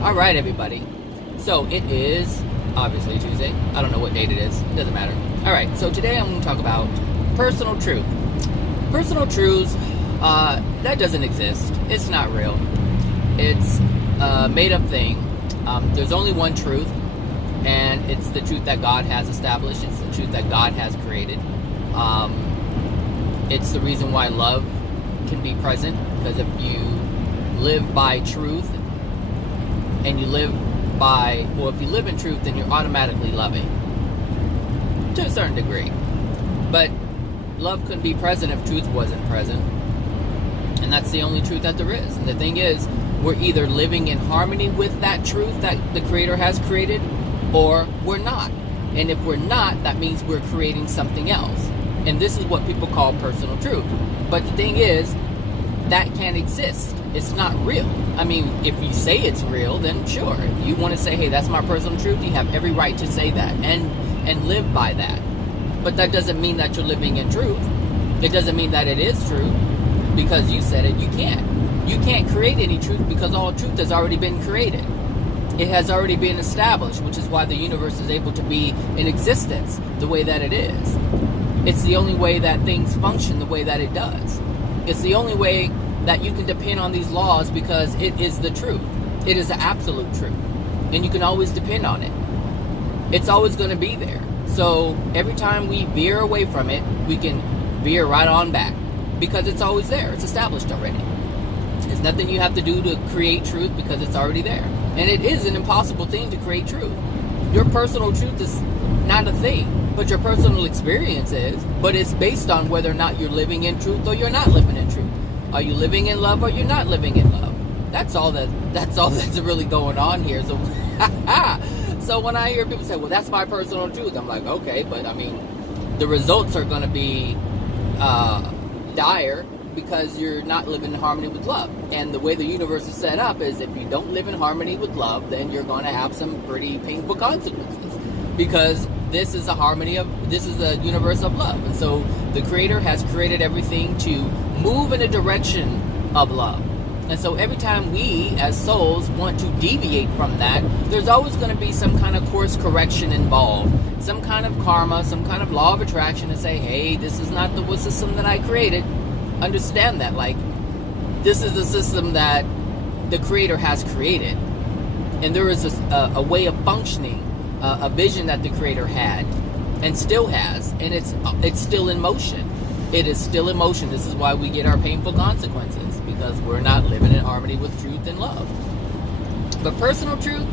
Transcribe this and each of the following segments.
All right, everybody. So it is obviously Tuesday. I don't know what date it is. It doesn't matter. All right. So today I'm going to talk about personal truth. Personal truths, that doesn't exist. It's not real. It's a made-up thing. There's only one truth, and it's the truth that God has established. It's the truth that God has created. It's the reason why love can be present, because if you live by truth and you live by, well, if you live in truth, then you're automatically loving to a certain degree. But love couldn't be present if truth wasn't present. And that's the only truth that there is. And the thing is, we're either living in harmony with that truth that the Creator has created, or we're not. And if we're not, that means we're creating something else. And this is what people call personal truth. But the thing is, that can't exist. It's not real. I mean, if you say it's real, then sure. If you want to say, hey, that's my personal truth, you have every right to say that and live by that. But that doesn't mean that you're living in truth. It doesn't mean that it is true. Because you said it, you can't. You can't create any truth because all truth has already been created. It has already been established, which is why the universe is able to be in existence the way that it is. It's the only way that things function the way that it does. It's the only way that you can depend on these laws because it is the truth. It is the absolute truth. And you can always depend on it. It's always going to be there. So every time we veer away from it, we can veer right on back because it's always there. It's established already. There's nothing you have to do to create truth because it's already there. And it is an impossible thing to create truth. Your personal truth is not a thing, but your personal experience is. But it's based on whether or not you're living in truth or you're not living in truth. Are you living in love or you're not living in love? That's all that's really going on here. So, so when I hear people say, well, that's my personal truth, I'm like, okay, but I mean, the results are going to be dire because you're not living in harmony with love. And the way the universe is set up is if you don't live in harmony with love, then you're going to have some pretty painful consequences. Because this is a universe of love. And so the Creator has created everything to move in a direction of love. And so every time we as souls want to deviate from that, there's always going to be some kind of course correction involved. Some kind of karma, some kind of law of attraction to say, hey, this is not the system that I created. Understand that, like, this is the system that the Creator has created. And there is a way of functioning, a vision that the Creator had and still has, and it's still in motion. It is still in motion. This is why we get our painful consequences, because we're not living in harmony with truth and love. But personal truth,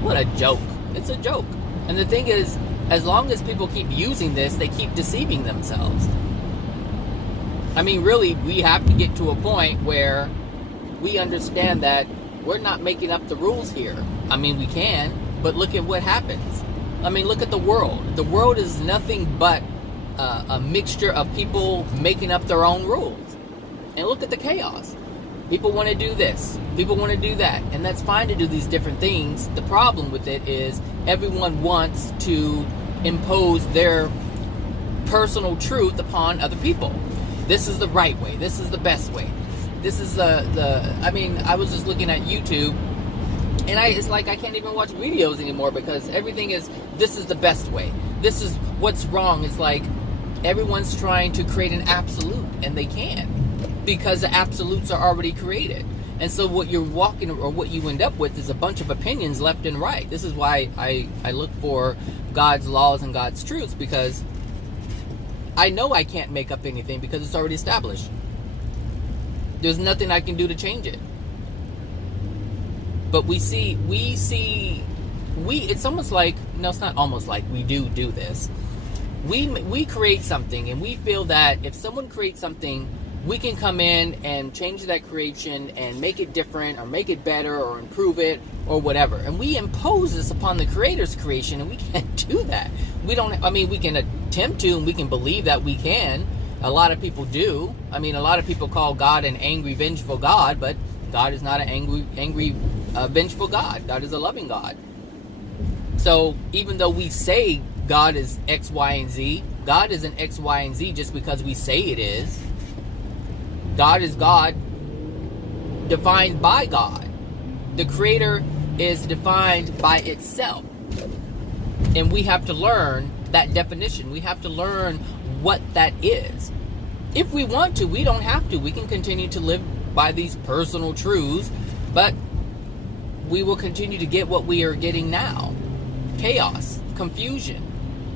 what a joke. It's a joke. And the thing is, as long as people keep using this, they keep deceiving themselves. I mean, really, we have to get to a point where we understand that we're not making up the rules here. I mean, we can, but look at what happens. I mean, look at the world. The world is nothing but a mixture of people making up their own rules. And look at the chaos. People want to do this. People want to do that. And that's fine to do these different things. The problem with it is everyone wants to impose their personal truth upon other people. This is the right way. This is the best way. This is I mean, I was just looking at YouTube, and it's like I can't even watch videos anymore because everything is, this is the best way. This is what's wrong. It's like everyone's trying to create an absolute, and they can't because the absolutes are already created. And so what you're walking, or what you end up with, is a bunch of opinions left and right. This is why I look for God's laws and God's truths, because I know I can't make up anything because it's already established. There's nothing I can do to change it. But it's almost like, no, it's not almost like, we do this. We create something, and we feel that if someone creates something, we can come in and change that creation and make it different or make it better or improve it or whatever. And we impose this upon the Creator's creation, and we can't do that. We can attempt to, and we can believe that we can. A lot of people do. I mean, a lot of people call God an angry, vengeful God, but God is not an angry, vengeful God. God is a loving God. So even though we say God is X, Y, and Z, God isn't X, Y, and Z just because we say it is. God is God, defined by God. The Creator is defined by itself. And we have to learn that definition. We have to learn what that is. If we want to, we don't have to. We can continue to live by these personal truths, but we will continue to get what we are getting now. Chaos, confusion.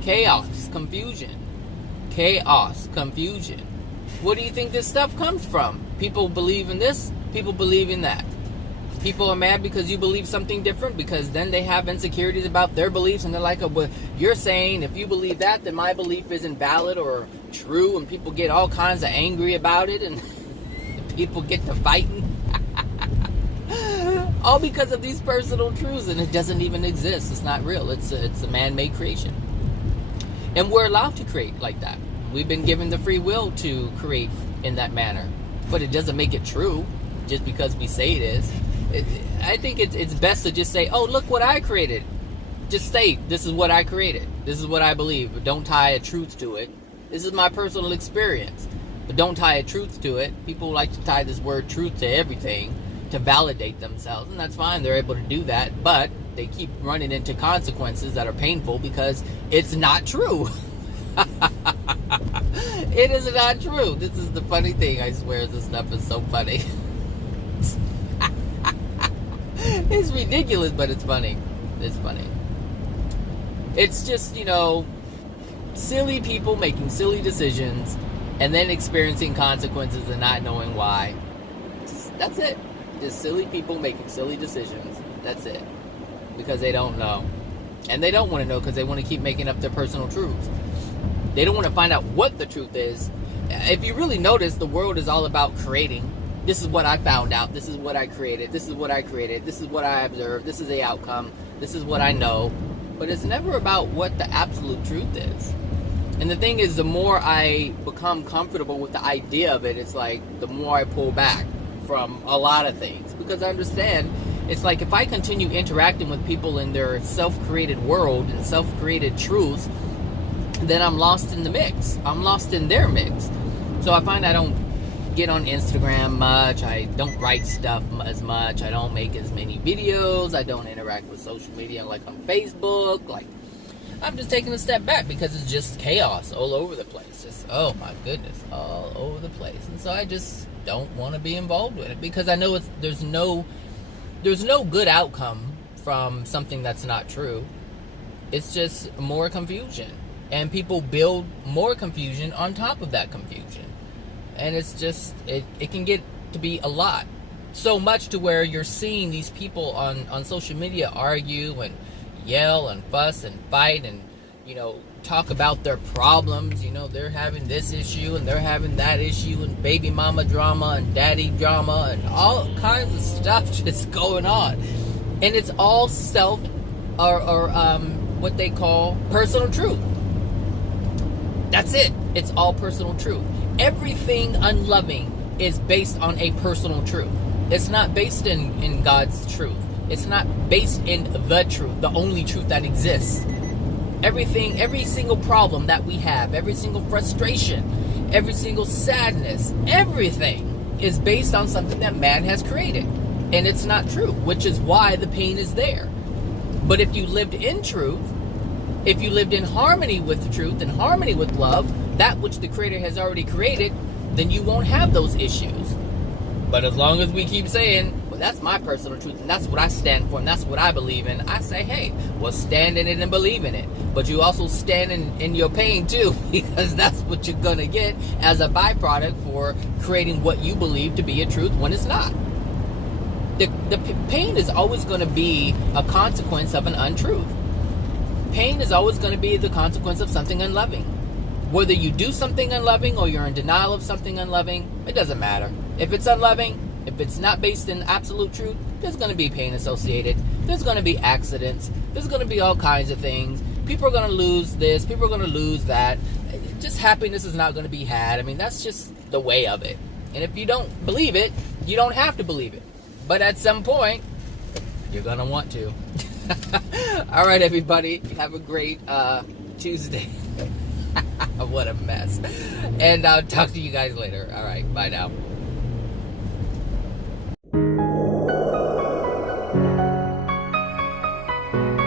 Chaos, confusion. Chaos, confusion. Where do you think this stuff comes from? People believe in this, people believe in that. People are mad because you believe something different, because then they have insecurities about their beliefs, and they're like, oh, well, you're saying if you believe that, then my belief isn't valid or true, and people get all kinds of angry about it, and people get to fighting. All because of these personal truths, and it doesn't even exist. It's not real. It's a man-made creation. And we're allowed to create like that. We've been given the free will to create in that manner. But it doesn't make it true just because we say it is. I think it's best to just say, oh, look what I created. Just say, this is what I created. This is what I believe. But don't tie a truth to it. This is my personal experience. But don't tie a truth to it. People like to tie this word truth to everything to validate themselves. And that's fine. They're able to do that. But they keep running into consequences that are painful because it's not true. It is not true. This is the funny thing. I swear this stuff is so funny. It's ridiculous, but it's funny. It's funny. It's just, silly people making silly decisions and then experiencing consequences and not knowing why. That's it. Just silly people making silly decisions. That's it. Because they don't know. And they don't want to know because they want to keep making up their personal truths. They don't want to find out what the truth is. If you really notice, the world is all about creating. This is what I found out. This is what I created. This is what I created. This is what I observed. This is the outcome. This is what I know. But it's never about what the absolute truth is. And the thing is, the more I become comfortable with the idea of it, it's like the more I pull back from a lot of things. Because I understand, it's like if I continue interacting with people in their self-created world and self-created truths, then I'm lost in the mix. I'm lost in their mix. So I find I don't get on Instagram much. I don't write stuff as much. I don't make as many videos. I don't interact with social media like on Facebook. Like, I'm just taking a step back because it's just chaos all over the place. Just, oh my goodness, all over the place. And so I just don't want to be involved with it because I know there's no good outcome from something that's not true. It's just more confusion. And people build more confusion on top of that confusion. And it's just, it can get to be a lot. So much to where you're seeing these people on social media argue and yell and fuss and fight and, talk about their problems. They're having this issue and they're having that issue and baby mama drama and daddy drama and all kinds of stuff just going on. And it's all what they call personal truth. That's it. It's all personal truth. Everything unloving is based on a personal truth. It's not based in God's truth. It's not based in the truth, the only truth that exists. Everything, every single problem that we have, every single frustration, every single sadness, everything is based on something that man has created. And it's not true, which is why the pain is there. But if you lived in truth, if you lived in harmony with the truth and harmony with love, that which the Creator has already created, then you won't have those issues. But as long as we keep saying, well, that's my personal truth, and that's what I stand for, and that's what I believe in, I say, hey, well, stand in it and believe in it. But you also stand in your pain, too, because that's what you're going to get as a byproduct for creating what you believe to be a truth when it's not. The pain is always going to be a consequence of an untruth. Pain is always going to be the consequence of something unloving. Whether you do something unloving or you're in denial of something unloving, it doesn't matter. If it's unloving, if it's not based in absolute truth, there's going to be pain associated. There's going to be accidents. There's going to be all kinds of things. People are going to lose this. People are going to lose that. Just happiness is not going to be had. I mean, that's just the way of it. And if you don't believe it, you don't have to believe it. But at some point, you're going to want to. All right, everybody. Have a great Tuesday. What a mess. And I'll talk to you guys later. All right. Bye now. you.